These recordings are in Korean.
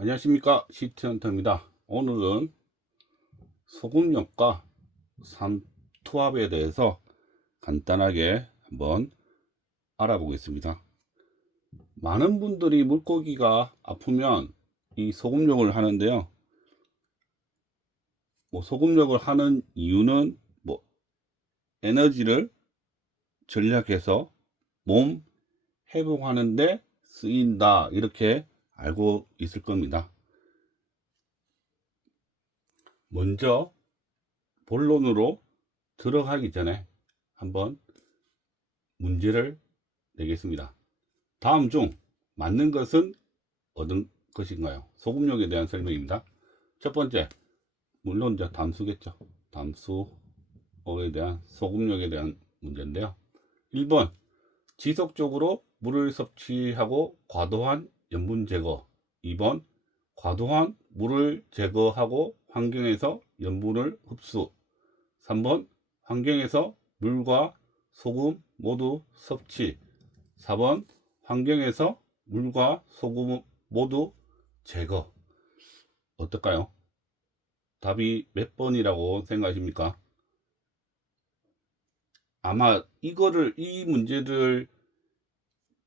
안녕하십니까, 시티헌터입니다. 오늘은 소금력과 삼투압에 대해서 간단하게 한번 알아보겠습니다. 많은 분들이 물고기가 아프면 이 소금력을 하는데요. 소금력을 하는 이유는 에너지를 절약해서 몸 회복하는데 쓰인다, 이렇게 알고 있을 겁니다. 먼저 본론으로 들어가기 전에 한번 문제를 내겠습니다. 다음 중 맞는 것은 어떤 것인가요? 소금력에 대한 설명입니다. 첫 번째, 물론 이제 담수겠죠. 담수에 대한 소금력에 대한 문제인데요. 1번, 지속적으로 물을 섭취하고 과도한 염분 제거. 2번, 과도한 물을 제거하고 환경에서 염분을 흡수. 3번, 환경에서 물과 소금 모두 섭취. 4번, 환경에서 물과 소금 모두 제거. 어떨까요? 답이 몇 번이라고 생각하십니까? 아마 이 문제를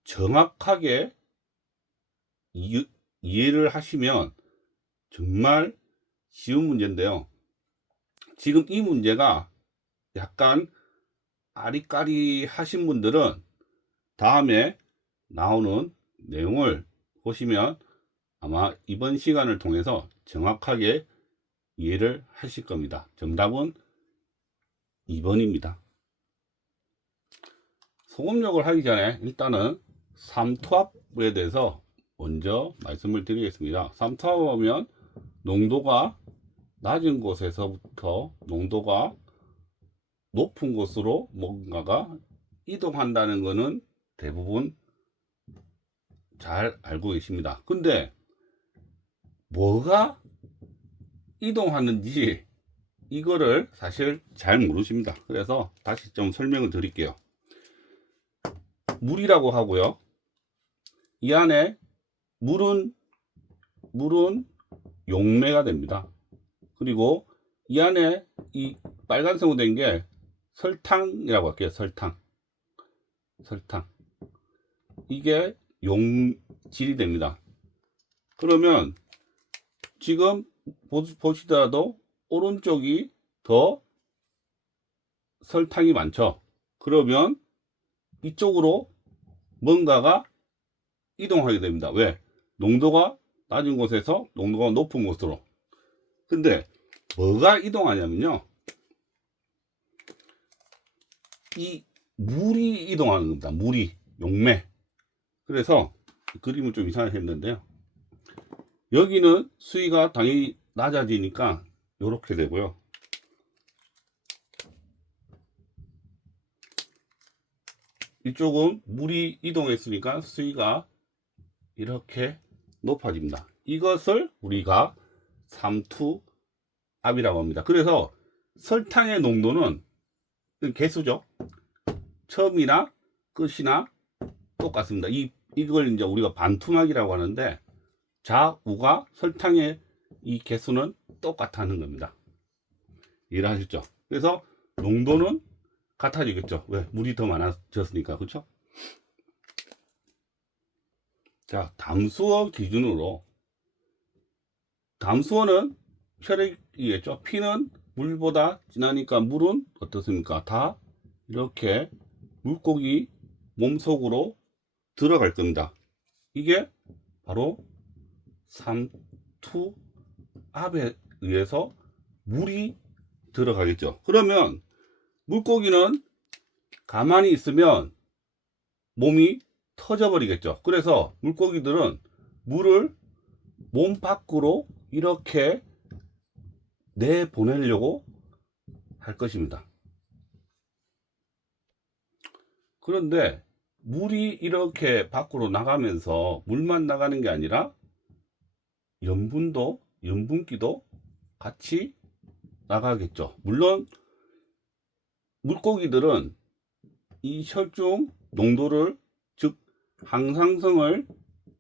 정확하게 이해를 하시면 정말 쉬운 문제인데요. 지금 이 문제가 약간 아리까리 하신 분들은 다음에 나오는 내용을 보시면 아마 이번 시간을 통해서 정확하게 이해를 하실 겁니다. 정답은 2번입니다. 소금력을 하기 전에 일단은 삼투압에 대해서 먼저 말씀을 드리겠습니다. 삼투압하면 농도가 낮은 곳에서부터 농도가 높은 곳으로 뭔가가 이동한다는 것은 대부분 잘 알고 계십니다. 근데 뭐가 이동하는지 이거를 사실 잘 모르십니다. 그래서 다시 좀 설명을 드릴게요. 물이라고 하고요. 이 안에 물은 용매가 됩니다. 그리고 이 안에 이 빨간색으로 된 게 설탕이라고 할게요. 설탕. 이게 용질이 됩니다. 그러면 지금 보시더라도 오른쪽이 더 설탕이 많죠. 그러면 이쪽으로 뭔가가 이동하게 됩니다. 왜? 농도가 낮은 곳에서 농도가 높은 곳으로. 근데 뭐가 이동하냐면요, 이 물이 이동하는 겁니다. 물이, 용매. 그래서 그림은 좀 이상하게 했는데요, 여기는 수위가 당연히 낮아지니까 이렇게 되고요, 이쪽은 물이 이동했으니까 수위가 이렇게 높아집니다. 이것을 우리가 삼투압이라고 합니다. 그래서 설탕의 농도는 개수죠. 처음이나 끝이나 똑같습니다. 이걸 이제 우리가 반투막이라고 하는데, 좌우가 설탕의 이 개수는 똑같다는 겁니다. 이해하셨죠? 그래서 농도는 같아지겠죠. 왜? 물이 더 많아졌으니까. 그렇죠? 자, 담수어 기준으로, 담수어는 혈액이겠죠. 피는 물보다 진하니까 물은 어떻습니까? 다 이렇게 물고기 몸속으로 들어갈 겁니다. 이게 바로 삼투압에 의해서 물이 들어가겠죠. 그러면 물고기는 가만히 있으면 몸이 터져버리겠죠. 그래서 물고기들은 물을 몸 밖으로 이렇게 내보내려고 할 것입니다. 그런데 물이 이렇게 밖으로 나가면서 물만 나가는 게 아니라 염분기도 같이 나가겠죠. 물론 물고기들은 이 혈중 농도를, 즉 항상성을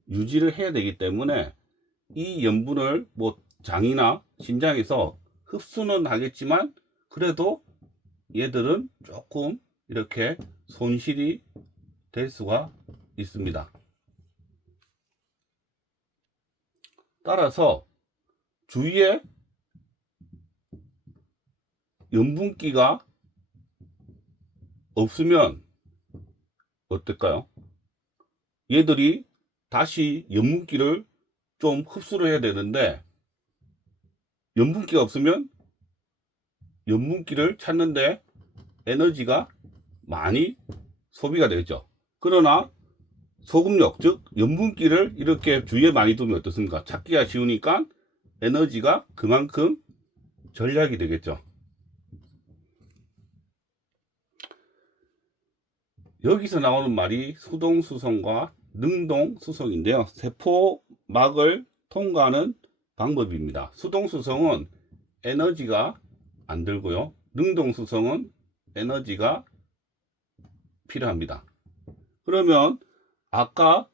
유지를 해야 되기 때문에 이 염분을 뭐 장이나 신장에서 흡수는 하겠지만 그래도 얘들은 조금 이렇게 손실이 될 수가 있습니다. 따라서 주위에 염분기가 없으면 어떨까요? 얘들이 다시 염분기를 좀 흡수를 해야 되는데 염분기가 없으면 염분기를 찾는데 에너지가 많이 소비가 되죠. 그러나 소금력, 즉 염분기를 이렇게 주위에 많이 두면 어떻습니까? 찾기가 쉬우니까 에너지가 그만큼 절약이 되겠죠. 여기서 나오는 말이 수동수송과 능동수송인데요. 세포막을 통과하는 방법입니다. 수동수송은 에너지가 안 들고요. 능동수송은 에너지가 필요합니다. 그러면 아까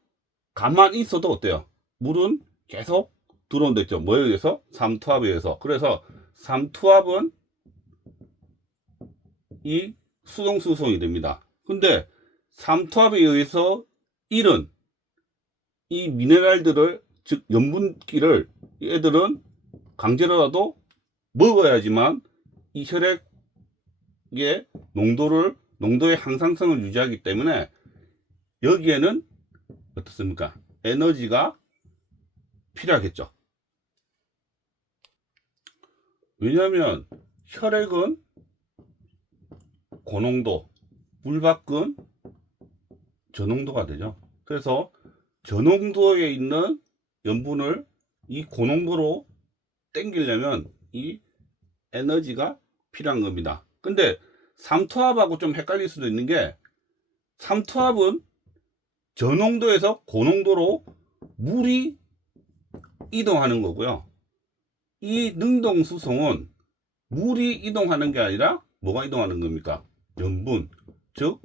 가만히 있어도 어때요? 물은 계속 들어온다 했죠. 뭐에 의해서? 삼투압에 의해서. 그래서 삼투압은 이 수동수송이 됩니다. 근데 삼투압에 의해서 잃은 이 미네랄들을, 즉 염분기를 얘들은 강제로라도 먹어야지만 이 혈액의 농도의 항상성을 유지하기 때문에 여기에는 어떻습니까? 에너지가 필요하겠죠. 왜냐하면 혈액은 고농도, 물밖은 저농도가 되죠. 그래서 저농도에 있는 염분을 이 고농도로 땡기려면 이 에너지가 필요한 겁니다. 근데 삼투압하고 좀 헷갈릴 수도 있는 게, 삼투압은 저농도에서 고농도로 물이 이동하는 거고요. 이 능동수송은 물이 이동하는 게 아니라 뭐가 이동하는 겁니까? 염분, 즉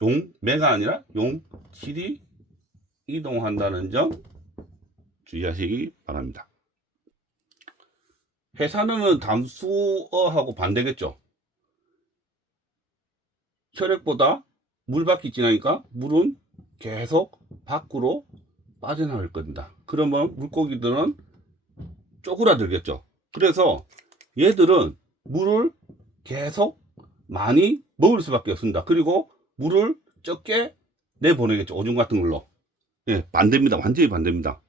용매가 아니라 용질이 이동한다는 점 주의하시기 바랍니다. 해산화는 담수어하고 반대겠죠. 혈액보다 물밖에 진하니까 물은 계속 밖으로 빠져나갈 겁니다. 그러면 물고기들은 쪼그라들겠죠. 그래서 얘들은 물을 계속 많이 먹을 수밖에 없습니다. 그리고 물을 적게 내보내겠죠. 오줌 같은 걸로. 예, 반대입니다. 완전히 반대입니다.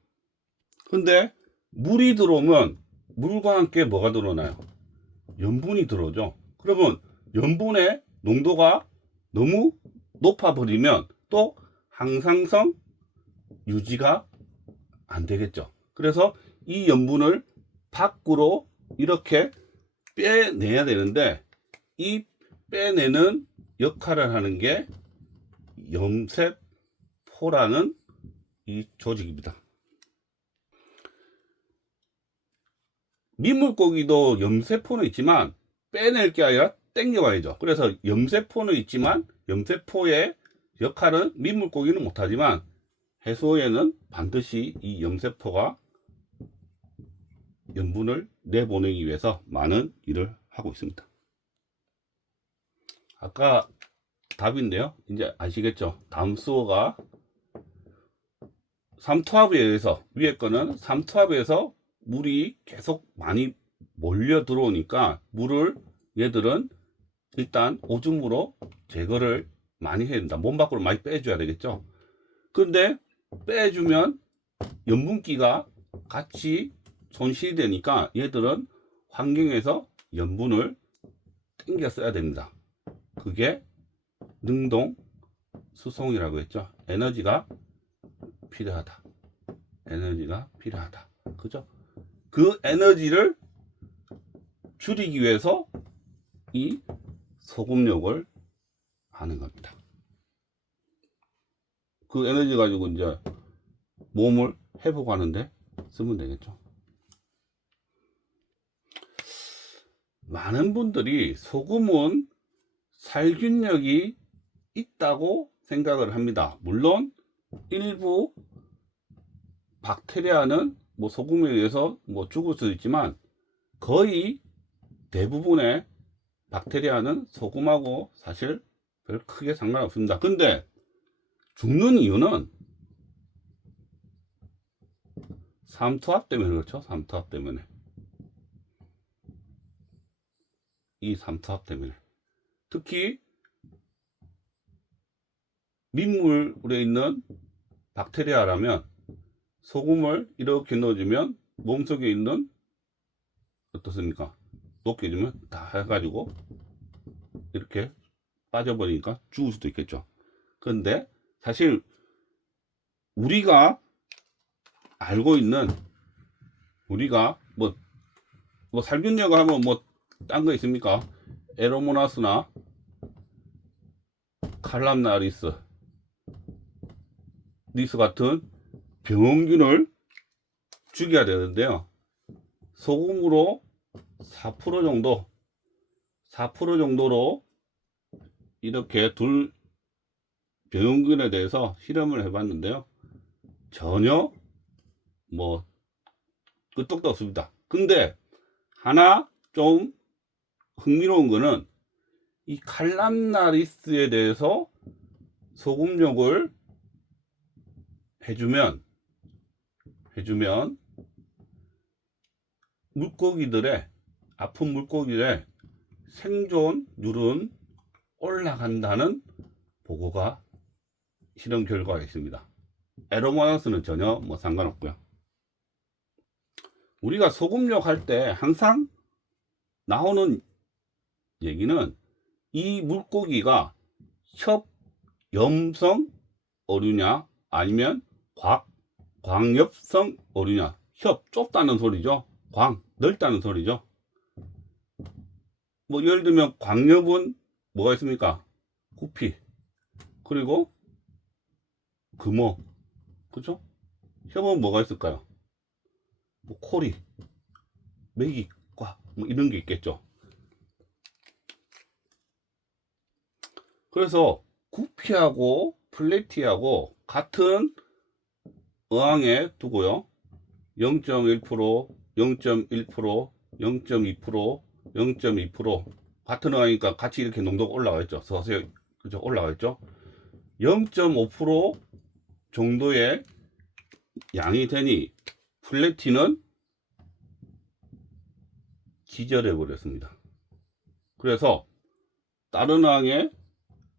근데 물이 들어오면 물과 함께 뭐가 들어오나요? 염분이 들어오죠. 그러면 염분의 농도가 너무 높아버리면 또 항상성 유지가 안 되겠죠. 그래서 이 염분을 밖으로 이렇게 빼내야 되는데, 이 빼내는 역할을 하는 게 염세포라는 이 조직입니다. 민물고기도 염세포는 있지만 빼낼 게 아니라 땡겨와야죠. 그래서 염세포는 있지만 염세포의 역할은 민물고기는 못하지만 해수어에는 반드시 이 염세포가 염분을 내보내기 위해서 많은 일을 하고 있습니다. 아까 답인데요. 이제 아시겠죠? 다음 수어가 삼투압에 의해서, 위에 거는 삼투압에 의해서 물이 계속 많이 몰려 들어오니까 물을 얘들은 일단 오줌으로 제거를 많이 해야 된다. 몸 밖으로 많이 빼줘야 되겠죠. 근데 빼주면 염분기가 같이 손실이 되니까 얘들은 환경에서 염분을 땡겨 써야 됩니다. 그게 능동 수송이라고 했죠. 에너지가 필요하다. 에너지가 필요하다. 그죠? 그 에너지를 줄이기 위해서 이 소금욕을 하는 겁니다. 그 에너지 가지고 이제 몸을 회복하는데 쓰면 되겠죠. 많은 분들이 소금은 살균력이 있다고 생각을 합니다. 물론 일부 박테리아는 뭐 소금에 의해서 뭐 죽을 수도 있지만 거의 대부분의 박테리아는 소금하고 사실 별 크게 상관없습니다. 근데 죽는 이유는 삼투압 때문에 그렇죠. 삼투압 때문에. 이 삼투압 때문에. 특히 민물에 있는 박테리아라면 소금을 이렇게 넣어주면 몸속에 있는 어떻습니까? 녹여주면 다 해가지고 이렇게 빠져버리니까 죽을 수도 있겠죠. 그런데 사실 우리가 알고 있는 우리가 뭐 살균제가 하면 뭐 딴 거 있습니까? 에로모나스나 칼람나리스 리스 같은 병원균을 죽여야 되는데요. 소금으로 4% 정도 4% 정도로 이렇게 둘 병원균에 대해서 실험을 해봤는데요. 전혀 뭐 끄떡도 없습니다. 근데 하나 좀 흥미로운 거는 이 칼람나리스에 대해서 소금욕을 해주면 물고기들의 아픈 물고기의 생존율은 올라간다는 보고가 실험 결과가 있습니다. 에로모나스는 전혀 뭐 상관없고요. 우리가 소금욕 할 때 항상 나오는 얘기는 이 물고기가 협염성 어류냐 아니면 광엽성 어류냐. 협 좁다는 소리죠. 광 넓다는 소리죠. 뭐 예를 들면 광엽은 뭐가 있습니까? 구피 그리고 금어 그죠? 협은 뭐가 있을까요? 뭐 코리 메기과 뭐 이런 게 있겠죠. 그래서 구피하고 플래티하고 같은 어항에 두고요. 0.1%, 0.1%, 0.2%, 0.2% 같은 어항이니까 같이 이렇게 농도가 올라가 있죠. 서서히 그죠? 올라가 있죠. 0.5% 정도의 양이 되니 플래티는 기절해 버렸습니다. 그래서 다른 어항에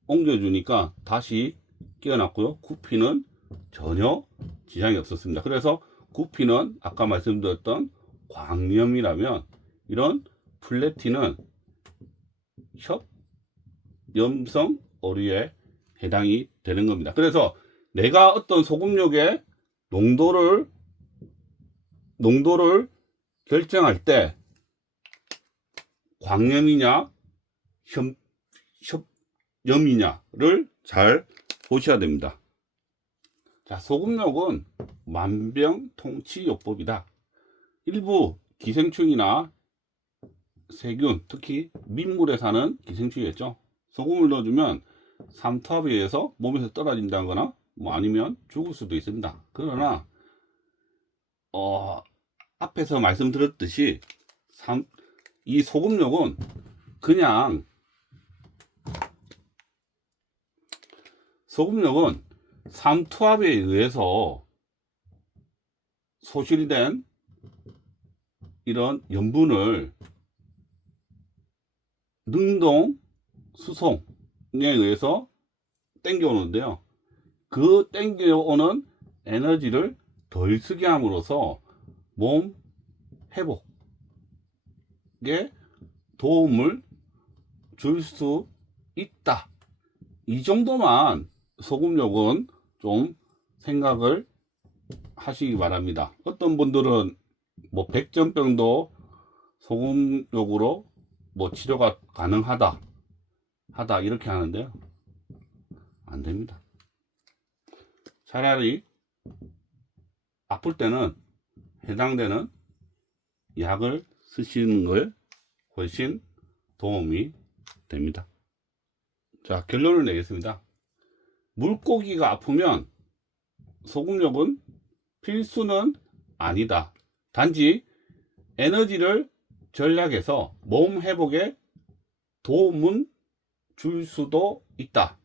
옮겨주니까 다시 깨어났고요. 구피는 전혀 지장이 없었습니다. 그래서 구피는 아까 말씀드렸던 광염이라면 이런 플래티는 협염성 어류에 해당이 되는 겁니다. 그래서 내가 어떤 소금욕의 농도를 결정할 때 광염이냐 협염이냐를 잘 보셔야 됩니다. 자, 소금욕은 만병통치요법이다. 일부 기생충이나 세균, 특히 민물에 사는 기생충이겠죠. 소금을 넣어주면 삼투압에 의해서 몸에서 떨어진다거나 뭐 아니면 죽을 수도 있습니다. 그러나 앞에서 말씀드렸듯이 이 소금욕은 그냥 삼투압에 의해서 소실된 이런 염분을 능동 수송에 의해서 땡겨오는데요. 그 땡겨오는 에너지를 덜 쓰게 함으로써 몸 회복에 도움을 줄 수 있다. 이 정도만 소금욕은 좀 생각을 하시기 바랍니다. 어떤 분들은 뭐 백전병도 소금욕으로 뭐 치료가 가능하다 이렇게 하는데요. 안 됩니다. 차라리 아플 때는 해당되는 약을 쓰시는 걸 훨씬 도움이 됩니다. 자, 결론을 내겠습니다. 물고기가 아프면 소금욕은 필수는 아니다. 단지 에너지를 절약해서 몸 회복에 도움은 줄 수도 있다.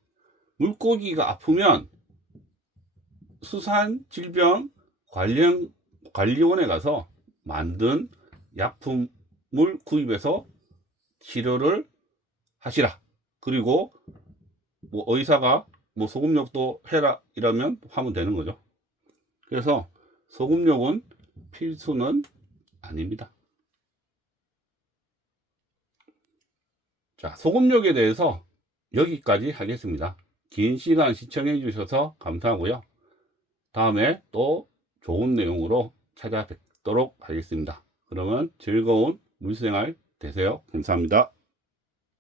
물고기가 아프면 수산질병관리원에 가서 만든 약품을 구입해서 치료를 하시라. 그리고 뭐 의사가 뭐 소금욕도 해라 이러면 하면 되는 거죠. 그래서 소금욕은 필수는 아닙니다. 자, 소금욕에 대해서 여기까지 하겠습니다. 긴 시간 시청해 주셔서 감사하고요. 다음에 또 좋은 내용으로 찾아뵙도록 하겠습니다. 그러면 즐거운 물생활 되세요. 감사합니다.